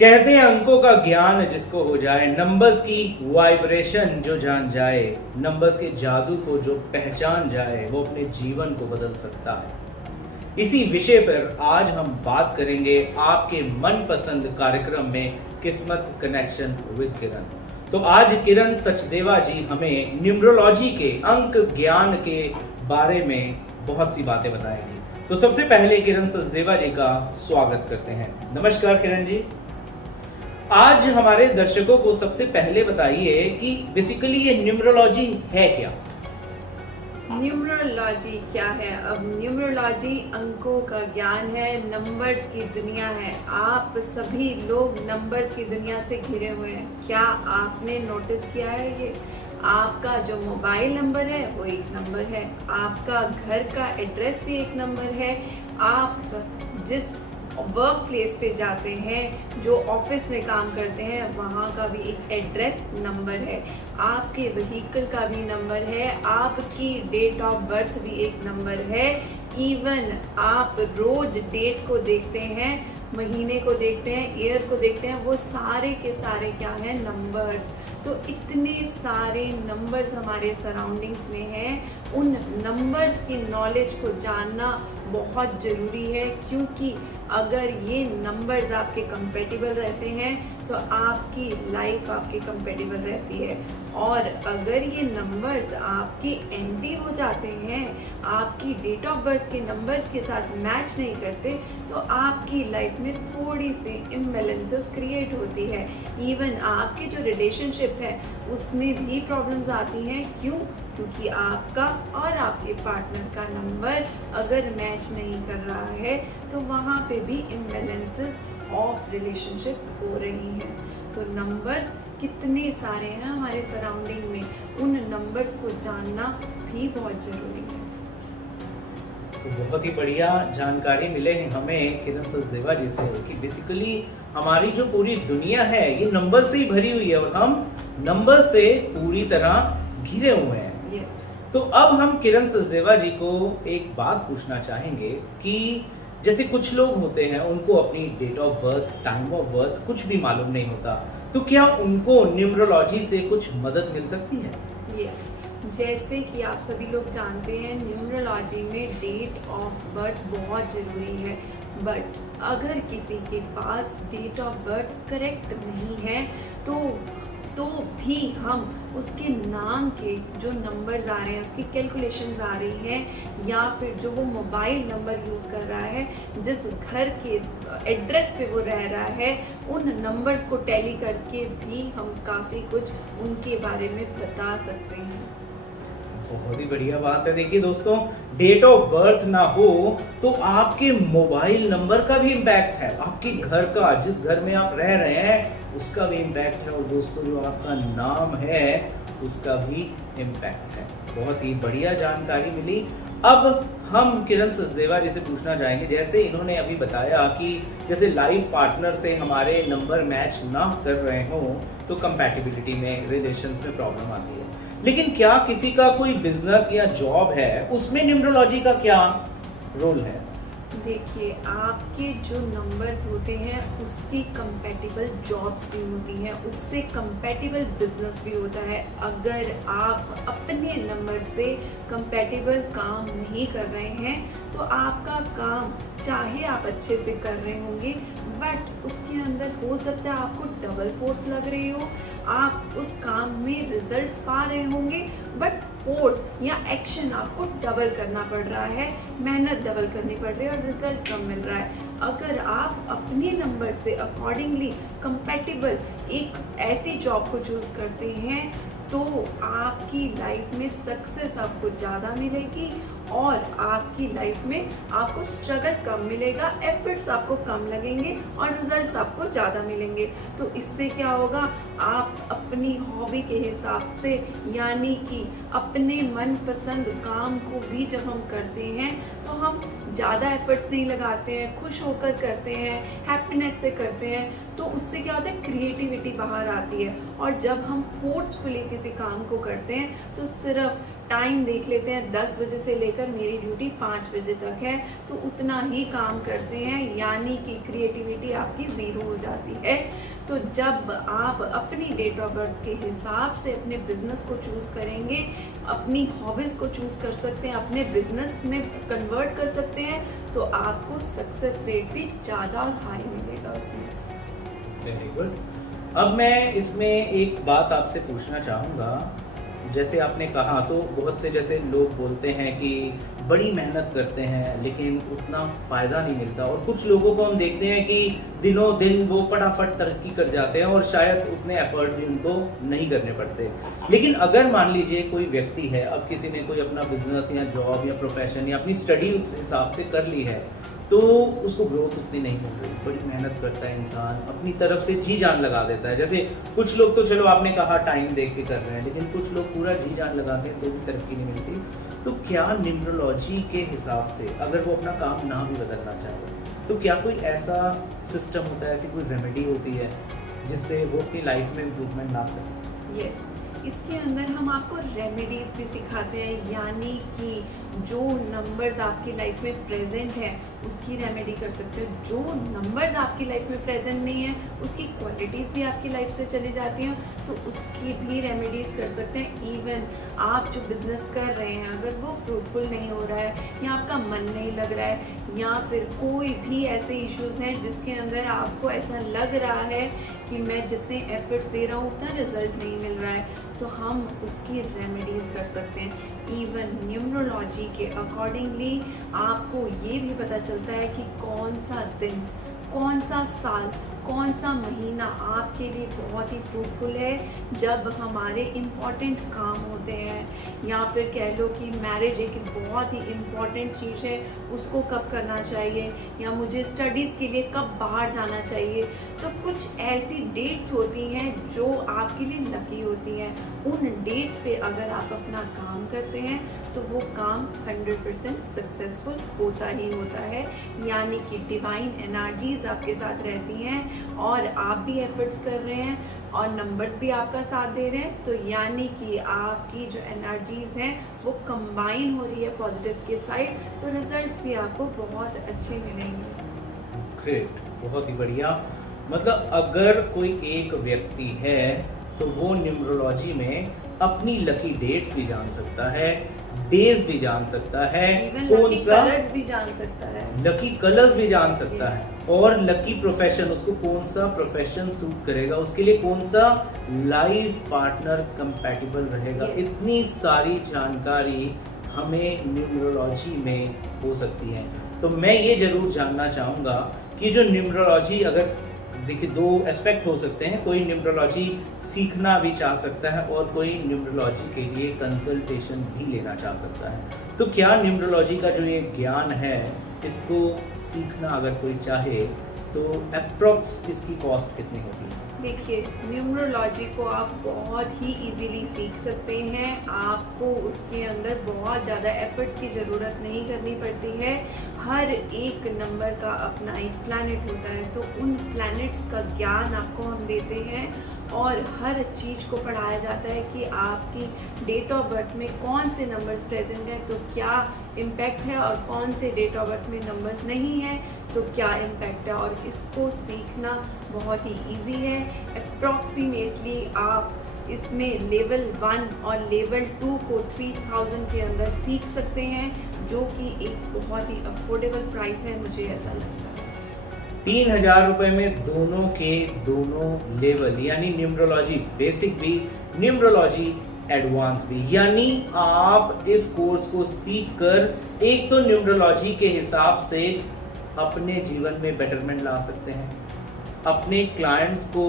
कहते हैं अंकों का ज्ञान जिसको हो जाए, नंबर्स की वाइब्रेशन जो जान जाए, नंबर्स के जादू को जो पहचान जाए, वो अपने जीवन को बदल सकता है। इसी विषय पर आज हम बात करेंगे आपके मनपसंद कार्यक्रम में किस्मत कनेक्शन विद किरण। तो आज किरण सचदेवा जी हमें न्यूमरोलॉजी के अंक ज्ञान के बारे में बहुत सी बातें बताएंगी। तो सबसे पहले किरण सचदेवा जी का स्वागत करते हैं। नमस्कार किरण जी। आज हमारे दर्शकों को सबसे पहले बताइए कि बेसिकली ये न्यूमरोलॉजी है क्या? न्यूमरोलॉजी क्या है? अब न्यूमरोलॉजी अंकों का ज्ञान है, नंबर्स की दुनिया है। आप सभी लोग नंबर्स की दुनिया से घिरे हुए हैं। क्या आपने नोटिस किया है ये? आपका जो मोबाइल नंबर है वो एक नंबर है, आपका घर का एड्रेस भी एक नंबर है, आप जिस वर्क प्लेस पे जाते हैं, जो ऑफिस में काम करते हैं, वहाँ का भी एक एड्रेस नंबर है, आपके व्हीकल का भी नंबर है, आपकी डेट ऑफ बर्थ भी एक नंबर है। इवन आप रोज डेट को देखते हैं, महीने को देखते हैं, ईयर को देखते हैं, वो सारे के सारे क्या हैं? नंबर्स। तो इतने सारे नंबर्स हमारे सराउंडिंग्स में हैं। उन नंबर्स की नॉलेज को जानना बहुत ज़रूरी है, क्योंकि अगर ये नंबर्स आपके कंपेटिबल रहते हैं तो आपकी लाइफ आपके कंपेटिबल रहती है, और अगर ये नंबर्स आपके एंटी हो जाते हैं, आपकी डेट ऑफ बर्थ के नंबर्स के साथ मैच नहीं करते, तो आपकी लाइफ में थोड़ी सी इम्बैलेंसेस क्रिएट होती है। इवन आपके जो रिलेशनशिप है उसमें भी प्रॉब्लम्स आती हैं। क्यों? क्योंकि आपका और आपके पार्टनर का नंबर अगर मैच नहीं कर रहा है तो वहाँ पे भी इम्बैलेंसेस ऑफ रिलेशनशिप हो रही हैं। तो नंबर्स कितने सारे हैं हमारे सराउंडिंग में, उन नंबर्स को जानना भी बहुत ज़रूरी है। तो बहुत ही बढ़िया जानकारी मिले हैं हमें किरण सचदेवा जी से कि बेसिकली हमारी जो पूरी दुनिया है ये नंबर से ही भरी हुई है और हम नंबर से पूरी तरह घिरे हुए हैं। Yes. तो अब हम किरण सचदेवा जी को एक बात पूछना चाहेंगे कि जैसे कुछ लोग होते हैं उनको अपनी date of birth, time of birth कुछ भी मालूम नहीं होता, तो क्या उनको न्यूमरोलॉजी से कुछ मदद मिल सकती है? Yes. जैसे कि आप सभी लोग जानते हैं, न्यूमरोलॉजी में डेट ऑफ बर्थ बहुत ज़रूरी है, बट अगर किसी के पास डेट ऑफ बर्थ करेक्ट नहीं है तो भी हम उसके नाम के जो नंबर्स आ रहे हैं, उसकी कैलकुलेशंस आ रही हैं, या फिर जो वो मोबाइल नंबर यूज़ कर रहा है, जिस घर के एड्रेस पे वो रह रहा है, उन नंबर्स को टैली करके भी हम काफ़ी कुछ उनके बारे में बता सकते हैं। बहुत ही बढ़िया बात है। देखिए दोस्तों, डेट ऑफ बर्थ ना हो तो आपके मोबाइल नंबर का भी इम्पैक्ट है, आपके घर का, जिस घर में आप रह रहे हैं उसका भी इम्पैक्ट है, और दोस्तों जो आपका नाम है उसका भी इम्पैक्ट है। बहुत ही बढ़िया जानकारी मिली। अब हम किरण सचदेवा जी से पूछना चाहेंगे, जैसे इन्होंने अभी बताया कि जैसे लाइफ पार्टनर से हमारे नंबर मैच ना कर रहे हो तो कंपैटिबिलिटी में, रिलेशंस में प्रॉब्लम आती है, लेकिन क्या किसी का कोई बिजनेस या जॉब है उसमें न्यूमरोलॉजी का क्या रोल है? देखिए, आपके जो नंबर्स होते हैं उसकी कंपैटिबल जॉब्स भी होती हैं, उससे कंपैटिबल बिजनेस भी होता है। अगर आप अपने नंबर से कंपैटिबल काम नहीं कर रहे हैं तो आपका काम चाहे आप अच्छे से कर रहे होंगे, बट उसके अंदर हो सकता है आपको डबल फोर्स लग रही हो, आप उस काम में रिजल्ट्स पा रहे होंगे, बट फोर्स या एक्शन आपको डबल करना पड़ रहा है, मेहनत डबल करनी पड़ रही है और रिजल्ट कम मिल रहा है। अगर आप अपने नंबर से अकॉर्डिंगली कंपैटिबल एक ऐसी जॉब को चूज करते हैं तो आपकी लाइफ में सक्सेस आपको ज़्यादा मिलेगी और आपकी लाइफ में आपको स्ट्रगल कम मिलेगा, एफर्ट्स आपको कम लगेंगे और रिजल्ट्स आपको ज़्यादा मिलेंगे। तो इससे क्या होगा, आप अपनी हॉबी के हिसाब से, यानी कि अपने मनपसंद काम को भी जब हम करते हैं तो हम ज़्यादा एफर्ट्स नहीं लगाते हैं, खुश होकर करते हैं, हैप्पीनेस से करते हैं, तो उससे क्या होता है, क्रिएटिविटी बाहर आती है। और जब हम फोर्सफुली किसी काम को करते हैं तो सिर्फ टाइम देख लेते हैं, 10 बजे से लेकर मेरी ड्यूटी 5 बजे तक है, तो उतना ही काम करते हैं, यानी कि क्रिएटिविटी आपकी ज़ीरो हो जाती है। तो जब आप अपनी डेट ऑफ बर्थ के हिसाब से अपने बिजनेस को चूज़ करेंगे, अपनी हॉबीज़ को चूज़ कर सकते हैं, अपने बिजनेस में कन्वर्ट कर सकते हैं, तो आपको सक्सेस रेट भी ज़्यादा और हाई मिलेगा उसमें। Very good. अब मैं इसमें एक बात आपसे पूछना चाहूँगा, जैसे आपने कहा तो बहुत से जैसे लोग बोलते हैं कि बड़ी मेहनत करते हैं लेकिन उतना फ़ायदा नहीं मिलता, और कुछ लोगों को हम देखते हैं कि दिनों दिन वो फटाफट तरक्की कर जाते हैं और शायद उतने एफर्ट भी उनको नहीं करने पड़ते। लेकिन अगर मान लीजिए कोई व्यक्ति है, अब किसी ने कोई अपना बिजनेस या जॉब या प्रोफेशन या अपनी स्टडी उस हिसाब से कर ली है, तो उसको ग्रोथ उतनी नहीं मिल रही, बड़ी मेहनत करता है इंसान, अपनी तरफ से जी जान लगा देता है। जैसे कुछ लोग तो चलो आपने कहा टाइम देख के कर रहे हैं, लेकिन कुछ लोग पूरा जी जान लगाते हैं तो भी तरक्की नहीं मिलती। तो क्या न्यूमरोलॉजी के हिसाब से अगर वो अपना काम ना भी बदलना चाहे, तो क्या कोई ऐसा सिस्टम होता है, ऐसी कोई रेमेडी होती है जिससे वो अपनी लाइफ में इम्प्रूवमेंट ला सके? यस, इसके अंदर हम आपको रेमेडीज भी सिखाते हैं, यानी कि जो नंबर्स आपकी लाइफ में प्रेजेंट है उसकी रेमेडी कर सकते हो। जो नंबर्स आपकी लाइफ में प्रेजेंट नहीं है, उसकी क्वालिटीज़ भी आपकी लाइफ से चली जाती हैं, तो उसकी भी रेमेडीज कर सकते हैं। इवन आप जो बिजनेस कर रहे हैं, अगर वो फ्रूटफुल नहीं हो रहा है या आपका मन नहीं लग रहा है, या फिर कोई भी ऐसे इश्यूज हैं जिसके अंदर आपको ऐसा लग रहा है कि मैं जितने एफर्ट्स दे रहा हूँ उतना रिजल्ट नहीं मिल रहा है, तो हम उसकी रेमेडीज कर सकते हैं। इवन न्यूमरोलॉजी के अकॉर्डिंगली आपको ये भी पता चलता है कि कौन सा दिन, कौन सा साल, कौन सा महीना आपके लिए बहुत ही फ्रूटफुल है, जब हमारे इम्पॉर्टेंट काम होते हैं, या फिर कह लो कि मैरिज एक बहुत ही इम्पॉर्टेंट चीज़ है, उसको कब करना चाहिए, या मुझे स्टडीज़ के लिए कब बाहर जाना चाहिए। तो कुछ ऐसी डेट्स होती हैं जो आपके लिए लकी होती हैं। उन डेट्स पे अगर आप अपना काम करते हैं तो वो काम 100% सक्सेसफुल होता ही होता है, यानी कि डिवाइन एनर्जीज आपके साथ रहती हैं और आप भी एफर्ट्स कर रहे हैं और नंबर्स भी आपका साथ दे रहे हैं, तो यानी कि आपकी जो एनर्जीज हैं वो कंबाइन हो रही है पॉजिटिव के साइड, तो रिजल्ट्स भी आपको बहुत अच्छे मिलेंगे। ग्रेट, बहुत ही बढ़िया। मतलब अगर कोई एक व्यक्ति है तो वो न्यूमरोलॉजी में अपनी लकी डेट्स भी जान सकता है, डेज भी जान सकता है, कौन सा कलर्स भी जान सकता है, लकी कलर्स भी जान सकता है, और लकी प्रोफेशन, उसको कौन सा प्रोफेशन सूट करेगा, उसके लिए कौन सा लाइफ पार्टनर कंपैटिबल रहेगा। इतनी सारी जानकारी हमें न्यूमरोलॉजी में हो सकती है। तो मैं ये जरूर जानना चाहूँगा कि जो न्यूमरोलॉजी, अगर देखिए दो एस्पेक्ट हो सकते हैं, कोई न्यूमरोलॉजी सीखना भी चाह सकता है और कोई न्यूमरोलॉजी के लिए कंसल्टेशन भी लेना चाह सकता है। तो क्या न्यूमरोलॉजी का जो ये ज्ञान है, इसको सीखना अगर कोई चाहे तो अप्रॉक्स इसकी कॉस्ट कितनी होगी? देखिए, न्यूमरोलॉजी को आप बहुत ही इजीली सीख सकते हैं। आपको उसके अंदर बहुत ज़्यादा एफर्ट्स की ज़रूरत नहीं करनी पड़ती है। हर एक नंबर का अपना एक प्लैनेट होता है, तो उन प्लैनेट्स का ज्ञान आपको हम देते हैं और हर चीज़ को पढ़ाया जाता है कि आपकी डेट ऑफ बर्थ में कौन से नंबर्स प्रेजेंट हैं तो क्या इम्पैक्ट है, और कौन से डेट ऑफ बर्थ में नंबर्स नहीं है तो क्या इम्पैक्ट है। और इसको सीखना बहुत ही इजी है। अप्रॉक्सीमेटली आप इसमें लेवल 1 और लेवल 2 को 3000 के अंदर सीख सकते हैं, जो कि एक बहुत ही अफोर्डेबल प्राइस है, मुझे ऐसा लगता है। 3000 रुपए में दोनों के दोनों लेवल, यानी न्यूमरोलॉजी बेसिक भी, न्यूमरोलॉजी एडवांस भी, यानी आप इस कोर्स को सीख कर एक तो न्यूमरोलॉजी के हिसाब से अपने जीवन में बेटरमेंट ला सकते हैं, अपने क्लाइंट्स को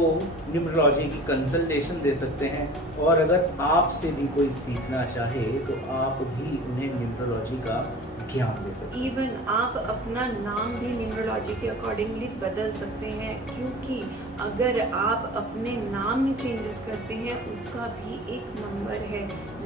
न्यूमरोलॉजी की कंसल्टेशन दे सकते हैं, और अगर आपसे भी कोई सीखना चाहे तो आप भी उन्हें न्यूमरोलॉजी का ज्ञान दे सकते हैं। इवन आप अपना नाम भी न्यूमरोलॉजी के अकॉर्डिंगली बदल सकते हैं, क्योंकि अगर आप अपने नाम में चेंजेस करते हैं उसका भी एक नंबर है,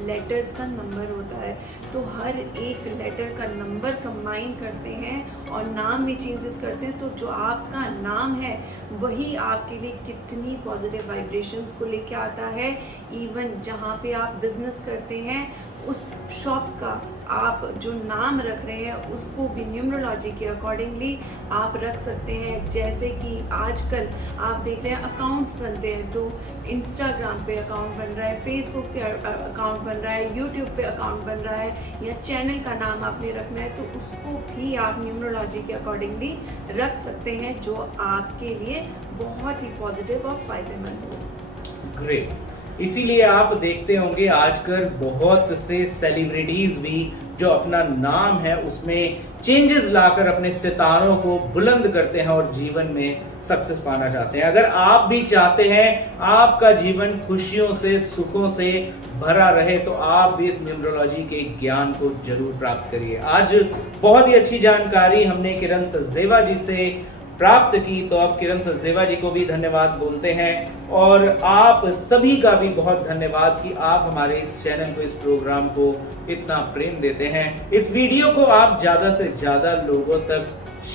लेटर्स का नंबर होता है। तो हर एक लेटर का नंबर कंबाइन करते हैं और नाम में चेंजेस करते हैं, तो जो आपका नाम है वही आपके लिए कितनी पॉजिटिव वाइब्रेशंस को लेके आता है। इवन जहाँ पे आप बिजनेस करते हैं उस शॉप का आप जो नाम रख रहे हैं उसको भी न्यूमरोलॉजी के अकॉर्डिंगली आप रख सकते हैं। जैसे कि आजकल आप देख रहे हैं अकाउंट्स बनते हैं, तो इंस्टाग्राम पे अकाउंट बन रहा है, फेसबुक पे अकाउंट बन रहा है, यूट्यूब पे अकाउंट बन रहा है, या चैनल का नाम आपने रखना है, तो उसको भी आप न्यूमरोलॉजी के अकॉर्डिंगली रख सकते हैं, जो आपके लिए बहुत ही पॉजिटिव और फायदेमंद हो। ग्रेट। इसीलिए आप देखते होंगे आजकल बहुत से सेलिब्रिटीज भी जो अपना नाम है उसमें चेंजेस लाकर अपने सितारों को बुलंद करते हैं और जीवन में सक्सेस पाना चाहते हैं। अगर आप भी चाहते हैं आपका जीवन खुशियों से, सुखों से भरा रहे, तो आप भी इस न्यूमरोलॉजी के ज्ञान को जरूर प्राप्त करिए। आज बहुत ही अच्छी जानकारी हमने किरण सचदेवा जी से प्राप्त की, तो अब किरण सचदेवा जी को भी धन्यवाद बोलते हैं, और आप सभी का भी बहुत धन्यवाद कि आप हमारे इस चैनल को, इस प्रोग्राम को इतना प्रेम देते हैं। इस वीडियो को आप ज्यादा से ज्यादा लोगों तक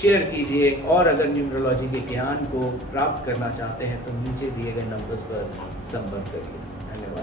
शेयर कीजिए, और अगर न्यूमरोलॉजी के ज्ञान को प्राप्त करना चाहते हैं तो नीचे दिए गए नंबर्स पर संपर्क करिए। धन्यवाद।